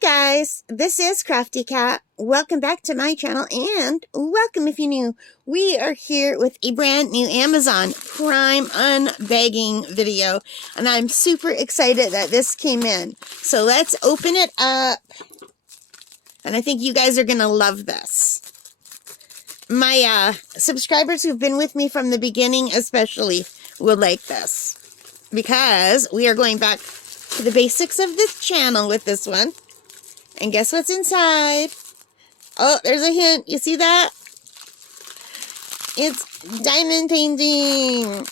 Guys, this is Crafty Cat. Welcome back to my channel and welcome if you're new. We are here with a brand new Amazon Prime unbagging video and I'm super excited that this came in. So let's open it up and I think you guys are going to love this. My subscribers who've been with me from the beginning especially will like this because we are going back to the basics of this channel with this one. And guess what's inside? Oh, there's a hint. You see that? It's diamond painting.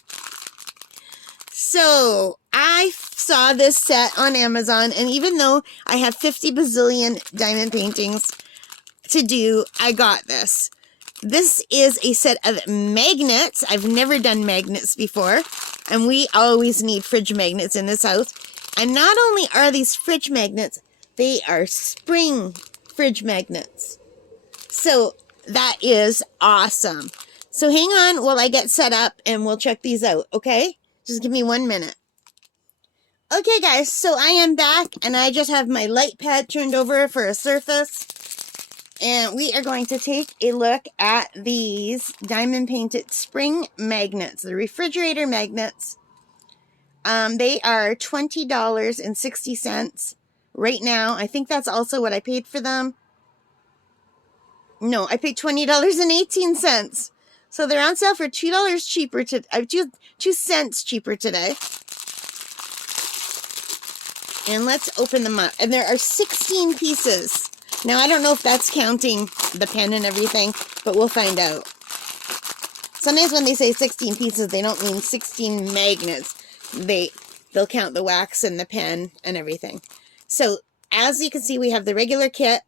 So, I saw this set on Amazon, and even though I have 50 bazillion diamond paintings to do, I got this. This is a set of magnets. I've never done magnets before, and we always need fridge magnets in this house. And not only are these fridge magnets, they are spring fridge magnets. So that is awesome. So hang on while I get set up and we'll check these out, okay? Just give me 1 minute. Okay guys, so I am back and I just have my light pad turned over for a surface. And we are going to take a look at these diamond painted spring magnets, the refrigerator magnets. They are $20.60. Right now, I think that's also what I paid for them. No, I paid $20.18. So they're on sale for $2 cheaper to 2 cents cheaper today. And let's open them up. And there are 16 pieces. Now I don't know if that's counting the pen and everything, but we'll find out. Sometimes when they say 16 pieces, they don't mean 16 magnets. They'll count the wax and the pen and everything. So, as you can see, we have the regular kit.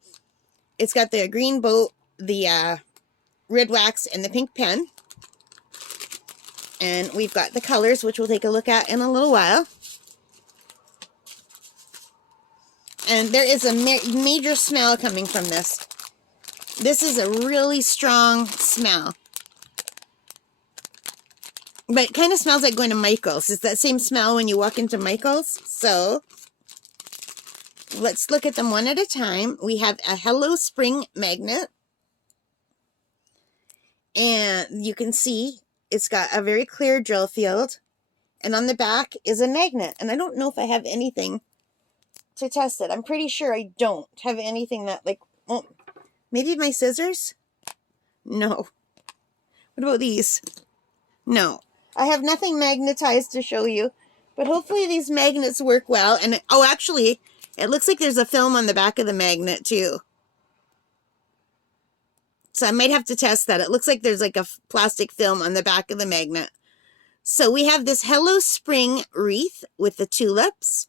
It's got the green boat, the red wax, and the pink pen. And we've got the colors, which we'll take a look at in a little while. And there is a major smell coming from this. This is a really strong smell. But it kind of smells like going to Michael's. It's that same smell when you walk into Michael's. So let's look at them one at a time. We have a Hello Spring magnet. And you can see it's got a very clear drill field. And on the back is a magnet. And I don't know if I have anything to test it. I'm pretty sure I don't have anything that well, maybe my scissors? No. What about these? No. I have nothing magnetized to show you. But hopefully these magnets work well. And oh, actually, it looks like there's a film on the back of the magnet too. So I might have to test that. It looks like there's like a plastic film on the back of the magnet. So we have this Hello Spring wreath with the tulips.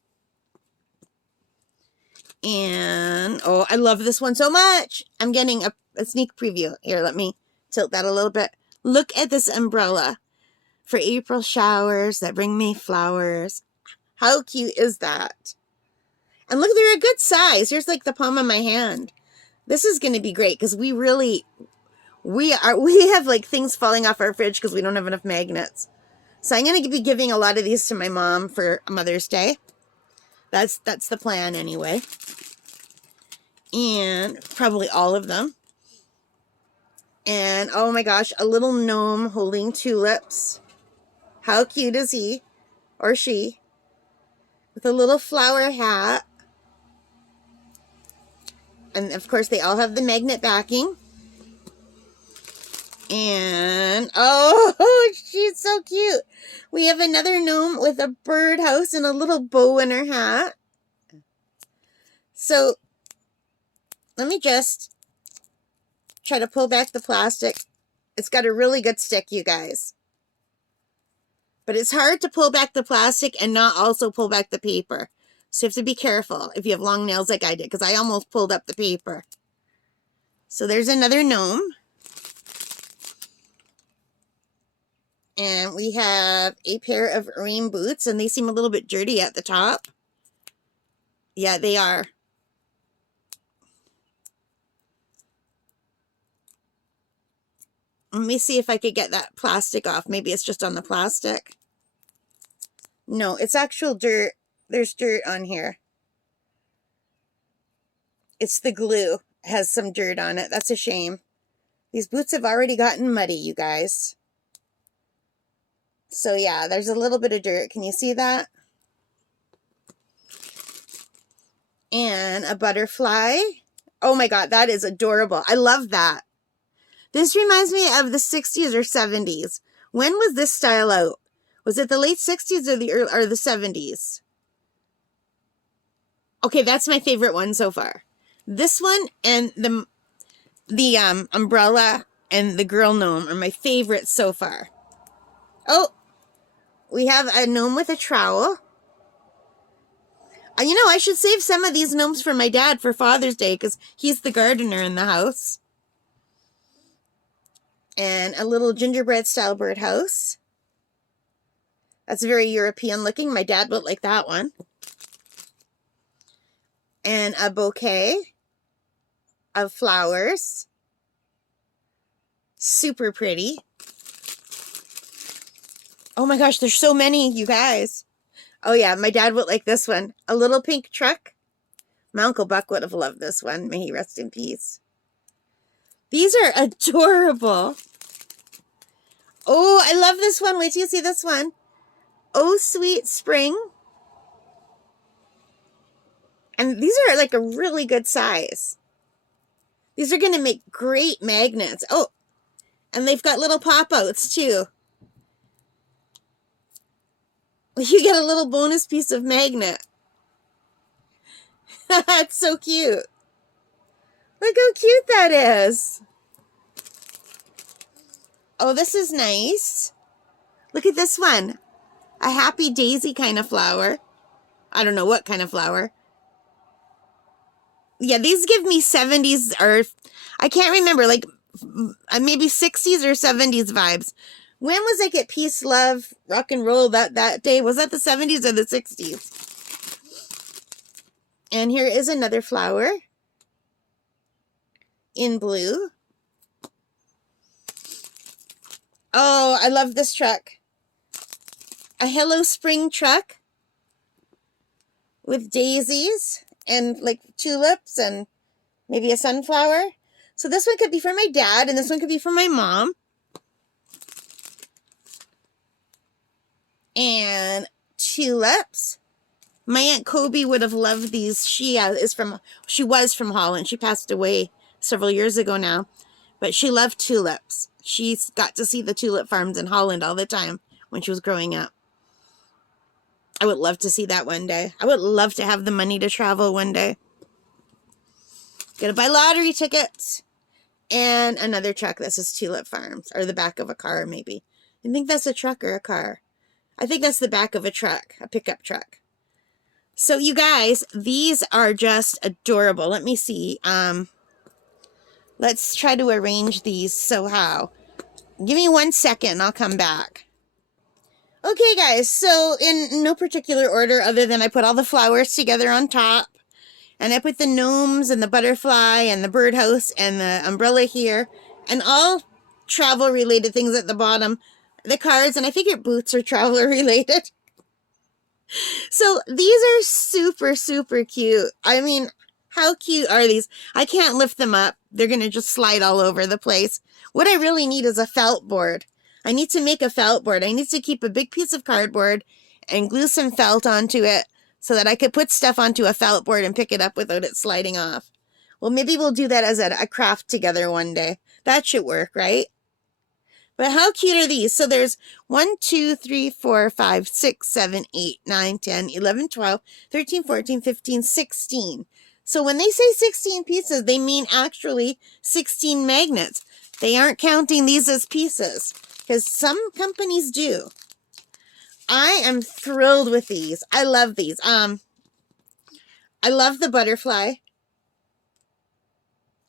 And, oh, I love this one so much. I'm getting a sneak preview. Here, let me tilt that a little bit. Look at this umbrella for April showers that bring me flowers. How cute is that? And look, they're a good size. Here's like the palm of my hand. This is going to be great because we have like things falling off our fridge because we don't have enough magnets. So I'm going to be giving a lot of these to my mom for Mother's Day. That's the plan anyway. And probably all of them. And oh my gosh, a little gnome holding tulips. How cute is he or she? With a little flower hat. And of course they all have the magnet backing. And oh, she's so cute. We have another gnome with a birdhouse and a little bow in her hat. So let me just try to pull back the plastic. It's got a really good stick, you guys. But it's hard to pull back the plastic and not also pull back the paper. So you have to be careful if you have long nails like I did, because I almost pulled up the paper. So there's another gnome. And we have a pair of rain boots, and they seem a little bit dirty at the top. Yeah, they are. Let me see if I could get that plastic off. Maybe it's just on the plastic. No, it's actual dirt. There's dirt on here. It's the glue. It has some dirt on it. That's a shame. These boots have already gotten muddy, you guys. So yeah, there's a little bit of dirt. Can you see that? And a butterfly. Oh my God, that is adorable. I love that. This reminds me of the 60s or 70s. When was this style out? Was it the late 60s or the 70s? Okay, that's my favorite one so far. This one and the umbrella and the girl gnome are my favorites so far. Oh, we have a gnome with a trowel. You know, I should save some of these gnomes for my dad for Father's Day because he's the gardener in the house. And a little gingerbread style birdhouse. That's very European looking. My dad would like that one. And a bouquet of flowers. Super pretty. Oh my gosh, there's so many, you guys. Oh yeah, my dad would like this one. A little pink truck. My Uncle Buck would have loved this one. May he rest in peace. These are adorable. Oh, I love this one. Wait till you see this one. Oh, Sweet Spring. And these are like a really good size. These are going to make great magnets. Oh, and they've got little pop-outs too. You get a little bonus piece of magnet. That's so cute. Look how cute that is. Oh, this is nice. Look at this one. A happy daisy kind of flower. I don't know what kind of flower. Yeah, these give me 70s or I can't remember, like maybe 60s or 70s vibes. When was I get peace, love, rock and roll that day? Was that the 70s or the 60s? And here is another flower in blue. Oh, I love this truck. A Hello Spring truck with daisies and like tulips and maybe a sunflower. So this one could be for my dad and this one could be for my mom. And tulips. My Aunt Kobe would have loved these. She was from Holland. She passed away several years ago now. But she loved tulips. She's got to see the tulip farms in Holland all the time when she was growing up. I would love to see that one day. I would love to have the money to travel one day. Gonna buy lottery tickets. And another truck. This is tulip farms. Or the back of a car, maybe. I think that's a truck or a car. I think that's the back of a truck. A pickup truck. So you guys, these are just adorable. Let me see. Let's try to arrange these. So how? Give me 1 second and I'll come back. Okay, guys. So in no particular order other than I put all the flowers together on top. And I put the gnomes and the butterfly and the birdhouse and the umbrella here. And all travel-related things at the bottom. The cards, and I figured boots are travel-related. So these are super, super cute. I mean, how cute are these? I can't lift them up. They're going to just slide all over the place. What I really need is a felt board. I need to make a felt board. I need to keep a big piece of cardboard and glue some felt onto it so that I could put stuff onto a felt board and pick it up without it sliding off. Well, maybe we'll do that as a craft together one day. That should work, right? But how cute are these? So there's 1, 2, 3, 4, 5, 6, 7, 8, 9, 10, 11, 12, 13, 14, 15, 16. So when they say 16 pieces, they mean actually 16 magnets. They aren't counting these as pieces because some companies do. I am thrilled with these. I love these. I love the butterfly.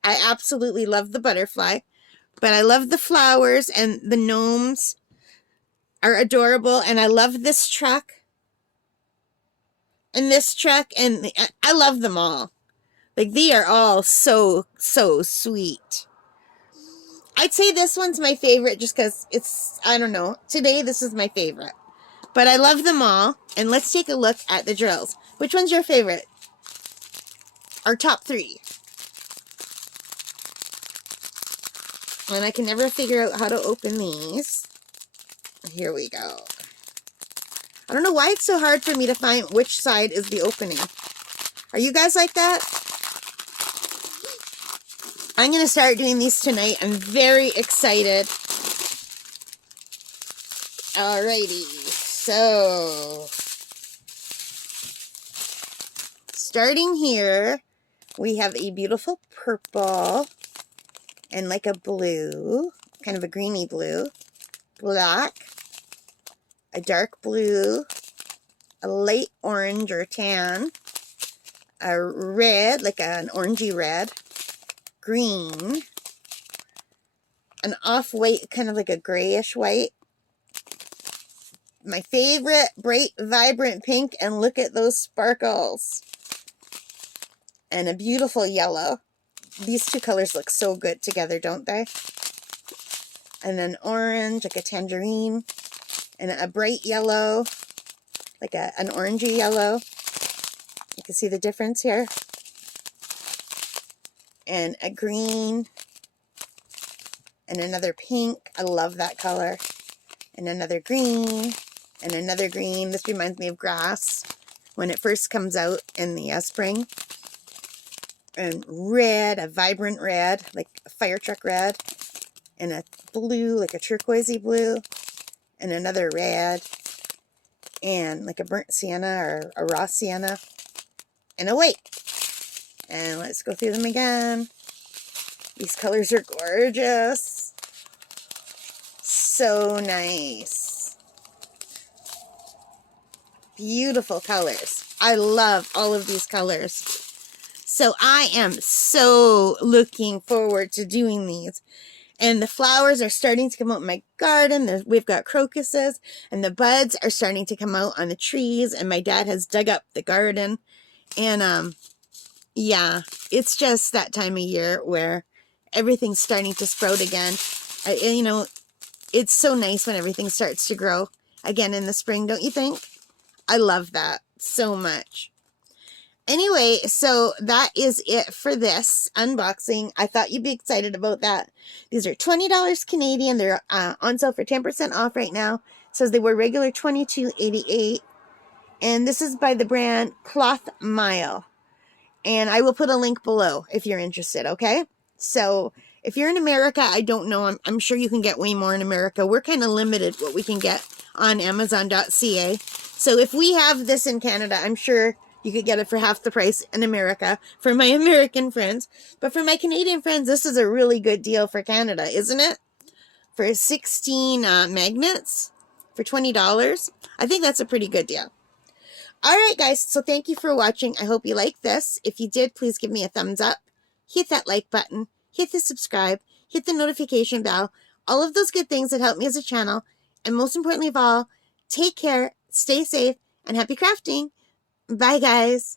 I absolutely love the butterfly. But I love the flowers and the gnomes are adorable. And I love this truck. And this truck. And I love them all. Like, they are all so, so sweet. I'd say this one's my favorite just because it's, I don't know. Today, this is my favorite. But I love them all. And let's take a look at the drills. Which one's your favorite? Our top 3. And I can never figure out how to open these. Here we go. I don't know why it's so hard for me to find which side is the opening. Are you guys like that? I'm going to start doing these tonight. I'm very excited. Alrighty. So, starting here, we have a beautiful purple and like a blue, kind of a greeny blue, black, a dark blue, a light orange or tan, a red, like an orangey red, green, an off-white, kind of like a grayish white, my favorite, bright, vibrant pink, and look at those sparkles, and a beautiful yellow. These two colors look so good together, don't they? And then orange, like a tangerine, and a bright yellow, like an orangey yellow. You can see the difference here. And a green, and another pink. I love that color. And another green, and another green. This reminds me of grass when it first comes out in the spring. And red, a vibrant red, like a fire truck red. And a blue, like a turquoisey blue. And another red. And like a burnt sienna or a raw sienna. And a white. And let's go through them again. These colors are gorgeous. So nice. Beautiful colors. I love all of these colors. So I am so looking forward to doing these. And the flowers are starting to come out in my garden. We've got crocuses, and the buds are starting to come out on the trees. And my dad has dug up the garden. And yeah, it's just that time of year where everything's starting to sprout again. You know, it's so nice when everything starts to grow again in the spring, don't you think? I love that so much. Anyway, so that is it for this unboxing. I thought you'd be excited about that. These are $20 Canadian. They're on sale for 10% off right now. It says they were regular $22.88. And this is by the brand Cloth Mile. And I will put a link below if you're interested, okay? So if you're in America, I don't know. I'm sure you can get way more in America. We're kind of limited what we can get on Amazon.ca. So if we have this in Canada, I'm sure you could get it for half the price in America for my American friends. But for my Canadian friends, this is a really good deal for Canada, isn't it? For 16 magnets for $20. I think that's a pretty good deal. Alright guys, so thank you for watching. I hope you liked this. If you did, please give me a thumbs up. Hit that like button. Hit the subscribe. Hit the notification bell. All of those good things that help me as a channel. And most importantly of all, take care, stay safe, and happy crafting. Bye guys.